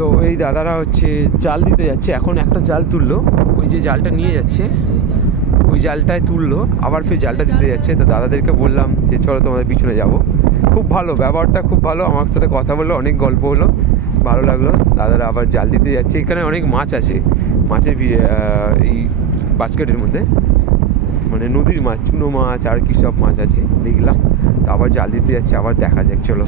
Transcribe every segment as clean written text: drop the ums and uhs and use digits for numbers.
তো এই দাদারা হচ্ছে জাল দিতে যাচ্ছে, এখন একটা জাল তুললো, ওই যে জালটা নিয়ে যাচ্ছে ওই জালটায় তুললো, আবার ফির জালটা দিতে যাচ্ছে। তো দাদাদেরকে বললাম যে চলো তোমাদের পিছনে যাব। খুব ভালো, ব্যবহারটা খুব ভালো, আমার সাথে কথা বললো, অনেক গল্প হলো, ভালো লাগলো। দাদারা আবার জাল দিতে যাচ্ছে, এখানে অনেক মাছ আছে, মাছের এই বাস্কেটের মধ্যে, মানে নদীর মাছ, চুনো মাছ আর কি সব মাছ আছে দেখলাম। তো আবার জাল দিতে যাচ্ছে, আবার দেখা যাক চলো।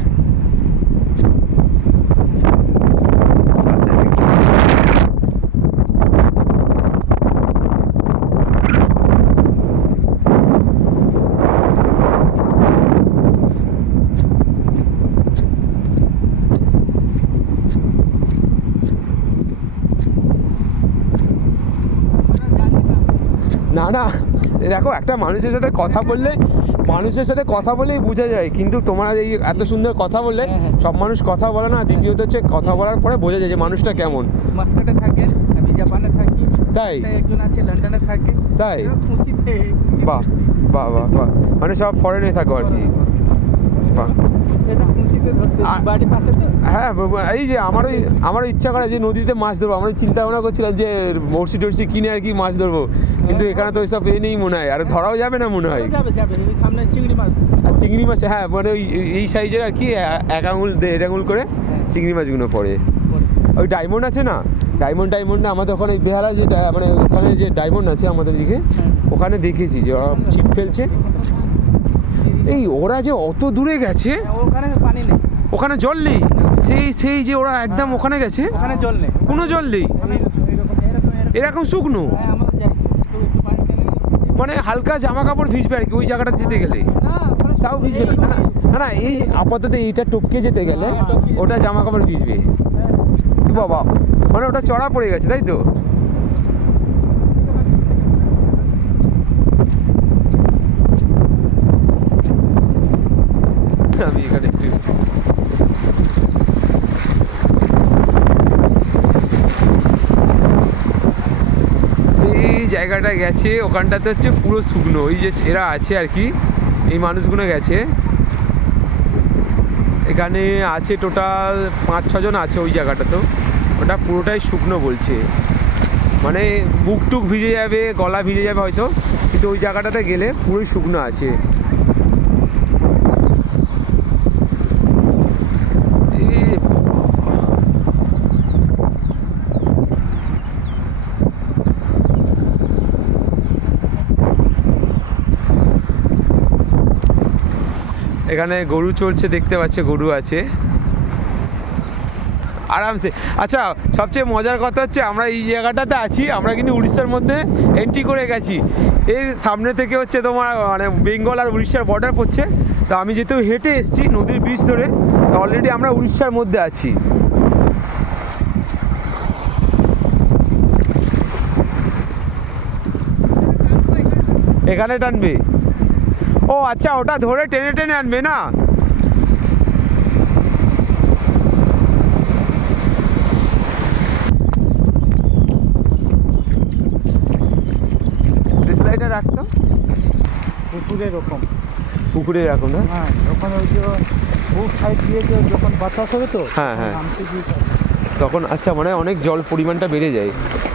না না, দেখো একটা মানুষের সাথে কথা বললেই বোঝা যায়, কিন্তু তোমরা এই এত সুন্দর কথা বললে, সব মানুষ কথা বলে না। দ্বিতীয়ত হচ্ছে কথা বলার পরে বোঝা যায় যে মানুষটা কেমন। মাস্কাটে থাকে, আমি জাপানে থাকি, তাই একজন আছে লন্ডনে থাকে, তাই খুশিতে বাহ বাহ বাহ বাহ, মানে সব ফরেনে থাকো আর কি। বাহ, সেটা খুশিতে ধরতে বাড়ির পাশে তো। হ্যাঁ এই যে আমারও ইচ্ছা করে যে নদীতে মাছ ধরবো। আমরা চিন্তা ভাবনা করছিলাম যে বড়শি টর্শি কিনে আর কি মাছ ধরবো, কিন্তু এখানে তো ওইসব নেই মনে হয়, আর ধরাও যাবে না মনে হয়। যাবে ওই সামনে চিংড়ি মাছ। আর চিংড়ি মাছ, হ্যাঁ মানে ওই এই সাইজের আর কি, 1 আঙুল 1.5 আঙুল করে চিংড়ি মাছগুলো পড়ে। ওই ডায়মন্ড আছে না, ডায়মন্ড না আমাদের ওখানে বেহালা, যে মানে ওখানে যে ডায়মন্ড আছে আমাদের দিকে, ওখানে দেখেছি যে ওরা ছিপ ফেলছে। এই ওরা যে অত দূরে গেছে, ওখানে পানি নেই, ওখানে জল নেই, সেই যে ওরা একদম ওখানে গেছে, ওখানে জল নেই, কোনো জল নেই, এরকম শুকনো, মানে হালকা জামা কাপড় ভিজবে আর কি ওই জায়গাটা যেতে গেলে, তাও ভিজবে না। না না, এই আপাতত এইটা টপকে যেতে গেলে ওটা জামা কাপড় ভিজবে। বাবা, মানে ওটা চড়া পড়ে গেছে তাই তো। আমি এখানে একটু সেই জায়গাটা গেছে, ওখানটাতে হচ্ছে পুরো শুকনো, ওই যে এরা আছে আর কি, এই মানুষগুলো গেছে। এখানে আছে টোটাল 5-6 জন আছে ওই জায়গাটাতেও, ওটা পুরোটাই শুকনো বলছে, মানে বুক টুক ভিজে যাবে, গলা ভিজে যাবে হয়তো, কিন্তু ওই জায়গাটাতে গেলে পুরোই শুকনো আছে। এখানে গরু চলছে, দেখতে পাচ্ছে গরু আছে আরামসে। আচ্ছা, সবচেয়ে মজার কথা হচ্ছে আমরা এই জায়গাটাতে আছি, আমরা কিন্তু উড়িষ্যার মধ্যে এন্ট্রি করে গেছি। এর সামনে থেকে হচ্ছে তোমার মানে বেঙ্গল আর উড়িষ্যার বর্ডার পড়ছে। তো আমি যেহেতু হেঁটে এসেছি নদীর ব্রিজ ধরে, অলরেডি আমরা উড়িষ্যার মধ্যে আছি। এখানে টানবে? ও আচ্ছা, ওটা ধরে টেনে টেনে আনবে না? ডিসলাইটটা রাখতো পুকুরে এরকম, পুকুরে এরকম না? হ্যাঁ, ওখান ওই যে বুক সাইড দিয়ে যখন বাতাস হবে তো, হ্যাঁ হ্যাঁ, তখন আচ্ছা মানে অনেক জল পরিমাণটা বেড়ে যায়,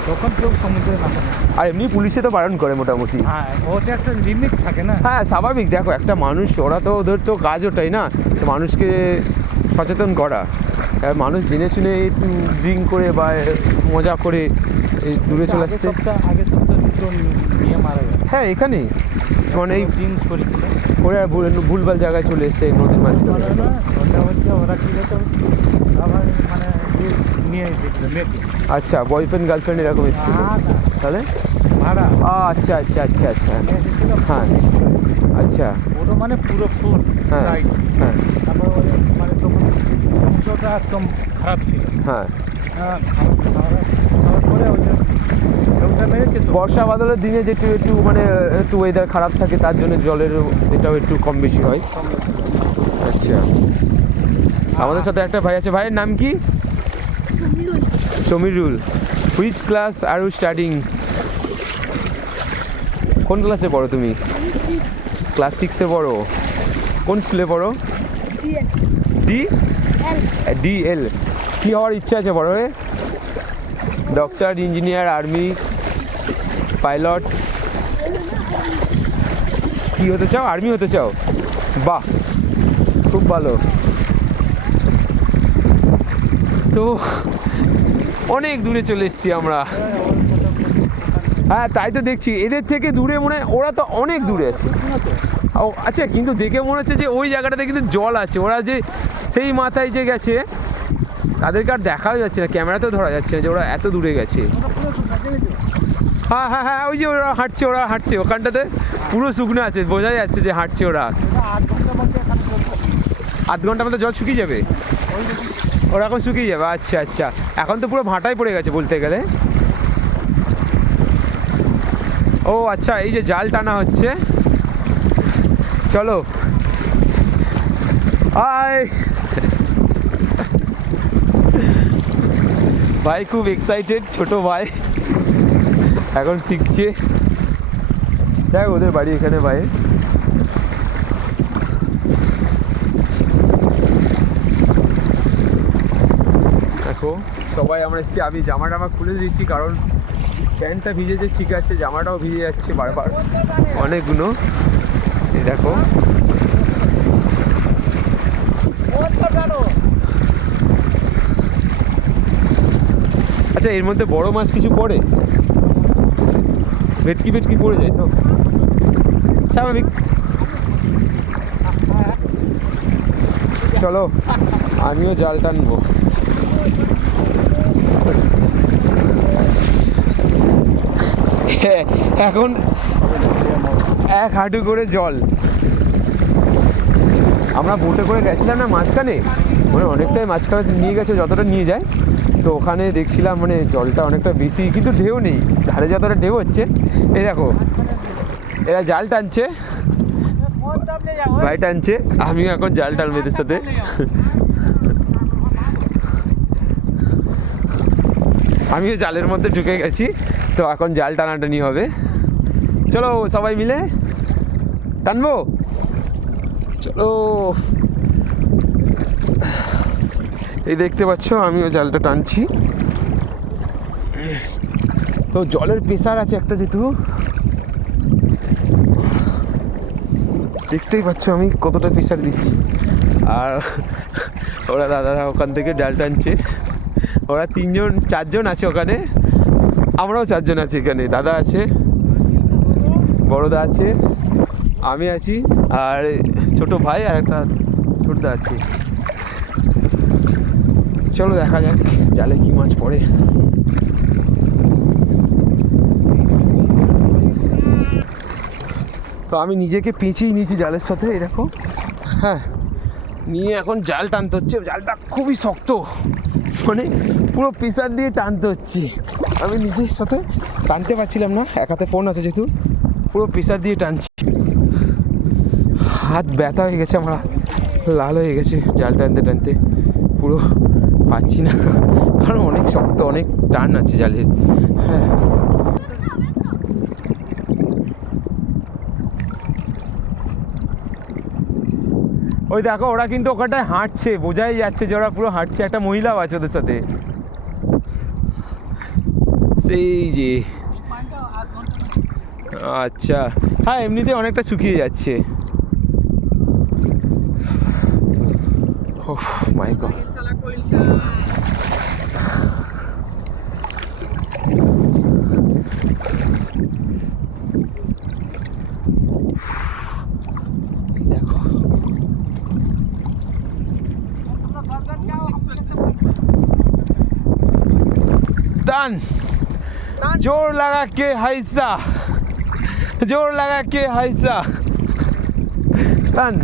তখন কেউ সমুদ্রে নামে না। আর এমনি পুলিশে তো বারণ করে মোটামুটি। হ্যাঁ, ওটা একটা লিমিট থাকে না। হ্যাঁ স্বাভাবিক, দেখো একটা মানুষ, ওরা তো ওদের তো কাজ ওটাই না, তো মানুষকে সচেতন করা। মানুষ জেনে শুনে একটু ড্রিঙ্ক করে বা মজা করে দূরে চলে আসছে। আগের সপ্তাহে দুটো নিয়ে মারা গেল। হ্যাঁ এখানেই, মানে এই ড্রিঙ্কস করেছিল, করে ভুলভাল জায়গায় চলে এসছে নদীর মাঝখানে। ওটা হচ্ছে ওরা কি হতো আবার মানে নিয়ে এসেছিল মেয়েকে। আচ্ছা, বয়ফ্রেন্ড গার্লফ্রেন্ড এরকম এসেছিল তাহলে? ভাড়া। আচ্ছা আচ্ছা আচ্ছা আচ্ছা, হ্যাঁ আচ্ছা, ওটা মানে পুরো ফুল। হ্যাঁ হ্যাঁ, তারপর মানে তখন সমুদ্রটা একদম খারাপ ছিল। হ্যাঁ খারাপ করে ওই যে ঢেউটা মেরেছে তো। বর্ষা বাদলের দিনে যে একটু মানে একটু ওয়েদার খারাপ থাকে, তার জন্য জলের এটাও একটু কম বেশি হয়। আচ্ছা, আমাদের সাথে একটা ভাই আছে, ভাইয়ের নাম কি? Samirul. Which class are you studying? কোন ক্লাসে পড়ো তুমি? ক্লাস 6-এ পড়ো। কোন স্কুলে পড়ো? DL। কি কী হওয়ার ইচ্ছা আছে বড় হয়ে? Doctor, engineer, army, pilot? কী হতে চাও? আর্মি হতে চাও? বাহ, খুব ভালো। তো অনেক দূরে চলে এসেছি আমরা। হ্যাঁ তাই তো দেখছি, এদের থেকে দূরে মনে হয় ওরা তো অনেক দূরে আছে। ও আচ্ছা, কিন্তু দেখে মনে হচ্ছে যে ওই জায়গাটাতে কিন্তু জল আছে। ওরা যে সেই মাথায় যে গেছে তাদেরকে আর দেখাও যাচ্ছে না, ক্যামেরাতেও ধরা যাচ্ছে না যে ওরা এত দূরে গেছে। হ্যাঁ হ্যাঁ হ্যাঁ, ওই যে ওরা হাঁটছে ওখানটাতে পুরো শুকনো আছে, বোঝা যাচ্ছে যে হাঁটছে ওরা। 8 ঘন্টার মধ্যে জল শুকিয়ে যাবে? ওরা এখন শুকিয়ে যাবে, আচ্ছা আচ্ছা। এখন তো পুরো ভাঁটাই পড়ে গেছে বলতে গেলে। ও আচ্ছা, এই যে জাল টানা হচ্ছে, চলো আয়। ভাই খুব এক্সাইটেড, ছোট ভাই এখন শিখছে। দেখ ওদের বাড়ি এখানে ভাই। দেখো সবাই আমরা এসেছি, আমি জামা খুলে দিয়েছি কারণ প্যান্টটা ভিজেছে, ঠিক আছে, জামাটাও ভিজে যাচ্ছে বারবার অনেকগুলো। এই দেখো আচ্ছা, এর মধ্যে বড় মাছ কিছু পড়ে? ভেটকি ফেটকি পড়ে যায় তো স্বাভাবিক। চলো আমিও জাল টানবো। এখন 1 হাঁটু করে জল। আমরা বোটে করে গেছিলাম না মাঝখানে, মানে অনেকটাই মাঝখানে নিয়ে গেছে যতটা নিয়ে যায়। তো ওখানে দেখছিলাম মানে জলটা অনেকটা বেশি, কিন্তু ঢেউ নেই, ধারে যতটা ঢেউ হচ্ছে। এই দেখো এরা জাল টানছে, ভাই টানছে, আমিও এখন জাল টানবো এদের সাথে। আমিও জালের মধ্যে ঢুকে গেছি, তো এখন জাল টানাটানি হবে। চলো সবাই মিলে টানবো, চলো। এই দেখতে পাচ্ছ আমিও জালটা টানছি। তো জলের প্রেসার আছে একটা, যেহেতু দেখতেই পাচ্ছ আমি কতটা প্রেসার দিচ্ছি। আর ওরা দাদারা ওখান থেকে জাল টানছে, ওরা 4জন আছে ওখানে, আমরাও 4জন আছি এখানে। দাদা আছে, বড়দা আছে, আমি আছি, আর ছোট ভাই আর একটা ছোটদা আছে। চলো দেখা যাক জালে কি মাছ পড়ে। তো আমি নিজেকে পেঁচিয়ে নিয়েছি জালের সাথে, এই দেখো। হ্যাঁ, নিয়ে এখন জাল টানতে হচ্ছে। জালটা খুবই শক্ত, মানে পুরো প্রেসার দিয়ে টানতে হচ্ছে। আমি নিজের সাথে টানতে পারছিলাম না, এক হাতে ফোন আছে যেহেতু, পুরো প্রেসার দিয়ে টানছি। হাত ব্যথা হয়ে গেছে আমার, লাল হয়ে গেছে জাল টানতে টানতে, পুরো পাচ্ছি না কারণ অনেক শক্ত, অনেক টান আছে জালে। হ্যাঁ, ওই দেখো ওরা কিন্তু ওখানটায় হাঁটছে, বোঝাই যাচ্ছে যে ওরা পুরো হাঁটছে। একটা মহিলাও আছে ওদের সাথে, সেই যে। আচ্ছা, হ্যাঁ এমনিতে অনেকটা শুকিয়ে যাচ্ছে। ওহ মাই গড, দেখো টান, जोर लगा के हाइसा, जोर लगा के हाइसा, টান।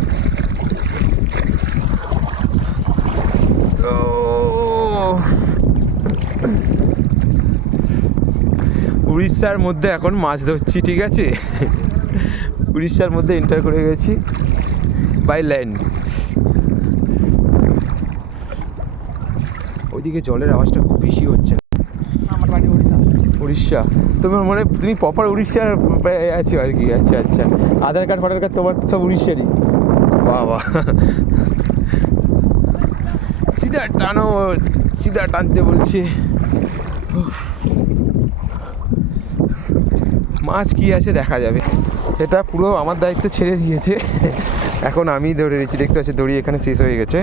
উড়িষ্যার মধ্যে এখন মাছ ধরছি, ঠিক আছে, উড়িষ্যার মধ্যে এন্টার করে গেছি বাই ল্যান্ড। ওইদিকে জলের আওয়াজটা খুব বেশি হচ্ছে। আমার বাড়ি উড়িষ্যা। তোমার মানে তুমি প্রপার উড়িষ্যার আছো আর কি? আচ্ছা আচ্ছা, আধার কার্ড ফাধার কার্ড তোমার সব উড়িষ্যারই? বাহ বাহ। সিধা টানো, সিধা টানতে বলছে। মাছ কি আছে দেখা যাবে। এটা পুরো আমার দায়িত্ব ছেড়ে দিয়েছে, এখন আমি ধরে নিচ্ছি। দেখতে পাচ্ছি দড়ি এখানে শেষ হয়ে গেছে,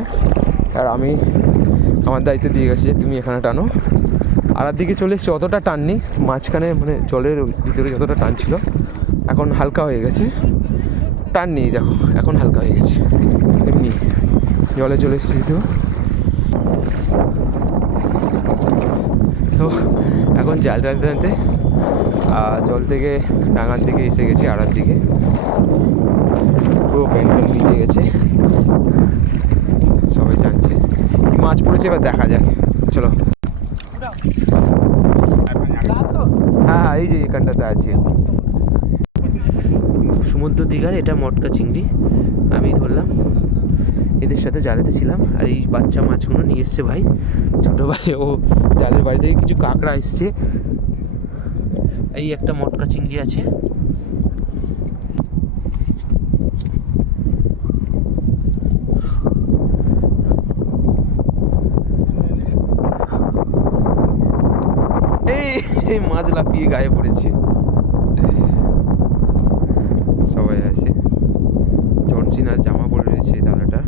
আর আমি আমার দায়িত্ব দিয়ে গেছি যে তুমি এখানে টানো। আর দিকে চলে এসছি, অতটা টাননি মাঝখানে, মানে জলের ভিতরে যতটা টান ছিল এখন হালকা হয়ে গেছে। টান নেই দেখো, এখন হালকা হয়ে গেছে, এমনি জলে চলে এসছি। তো এখন জাল টানতে টানতে জল থেকে ডাঙার দিকে এসে গেছি, আড়ার দিকে পুরো প্যান্ট মিটে গেছে, সবাই টানছে। কি মাছ পড়েছে এবার দেখা যায়, চলো। হ্যাঁ এই যে এখানটাতে আছে সমুদ্র দীঘার, এটা মটকা চিংড়ি আমি ধরলাম, এদের সাথে জালেতে ছিলাম। আর এই বাচ্চা মাছগুলো নিয়ে এসছে ভাই, ছোটো ভাই, ও জালের বাড়ি থেকে কিছু কাঁকড়া এসছে। এই একটা মটকা চিংড়ি আছে, এই মাছ লাফিয়ে গায়ে পড়েছে। সবাই আছে, জনসিনার জামা পরে রয়েছে দাদাটা।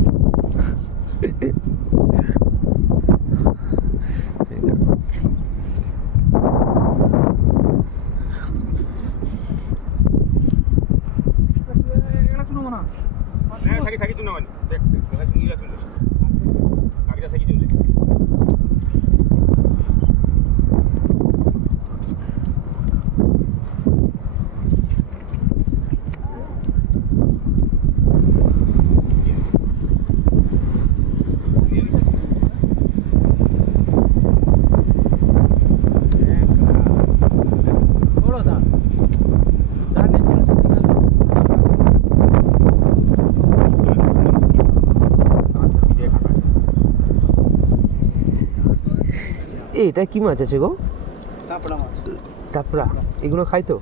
এটা কি মাছ আছে গো? তাপড়া মাছ। তাপড়া, এগুলো খাই তো?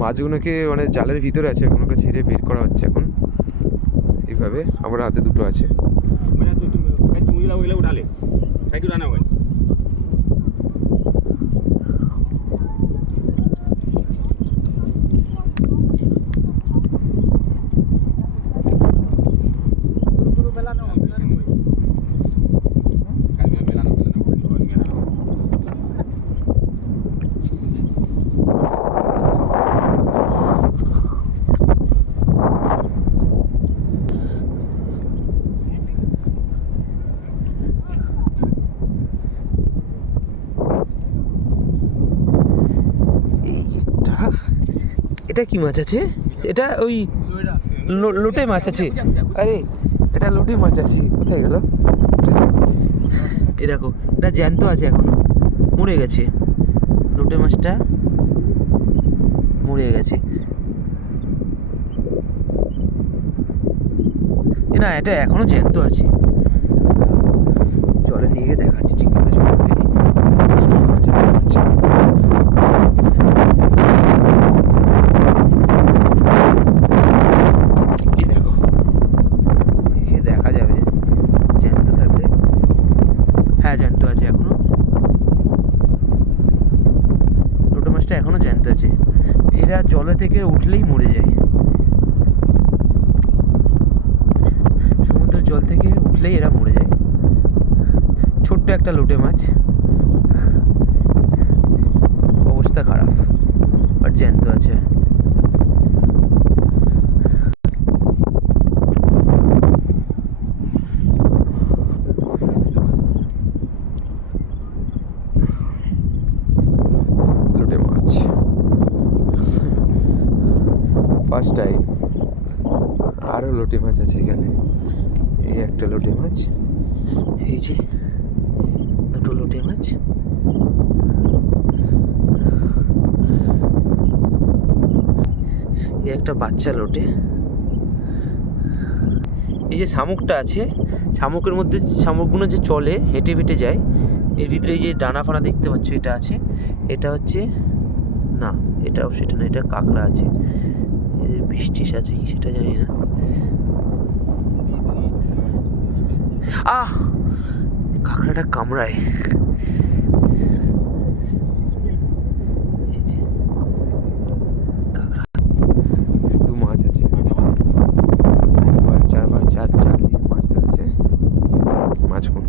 মাছগুলোকে মানে জালের ভিতরে আছে, ওগুলোকে ছেড়ে বের করা হচ্ছে এখন এইভাবে। আমার হাতে দুটো আছে। উঠালে সাইকেল উঠানো হয়। এটা কি মাছ আছে? এটা ওই লোটে মাছ আছে। আরে এটা লোটে মাছ আছে, কোথায় গেল? এই দেখো, এটা জ্যান্ত আছে, এখনো মরে গেছে। লোটে মাছটা মরে গেছে। না, এটা এখনো জ্যান্ত আছে। জলে নিয়ে গিয়ে দেখাচ্ছি, চিংড়ি মাছ মেরে ফেলি। এই দেখো, দেখা যাবে জ্যান্ত থাকলে। হ্যাঁ জ্যান্ত আছে এখনো, লোটো মাছটা এখনো জ্যান্ত আছে। এরা জলে থেকে উঠলেই মরে যায়, সমুদ্রের জল থেকে উঠলেই এরা মরে যায়। ছোট্ট একটা লোটে মাছ, অবস্থা খারাপ, বাট জ্যান্ত আছে। লোটে মাছ ফার্স্ট টাইম। আরও লোটে মাছ আছে এখানে। এই একটা লোটে মাছ, এই যে দুটো লোটে মাছ। এই একটা বাচ্চা লোটে। এই যে শামুকটা আছে, শামুকের মধ্যে শামুকগুলো যে চলে, হেঁটে হেঁটে যায়, এর ভিতরে এই যে ডানা ফানা দেখতে পাচ্ছ এটা আছে, এটা হচ্ছে না এটাও সেটা না, এটা কাঁকড়া আছে, এদের বৃষ্টিস আছে কি সেটা জানি না। আহ, কাঁকড়াটা কামড়ায়। এই যে কাঁকড়া, শুধু মাছ আছে। চারবার চার চার দিয়ে মাছ ধরেছে মাছগুলো।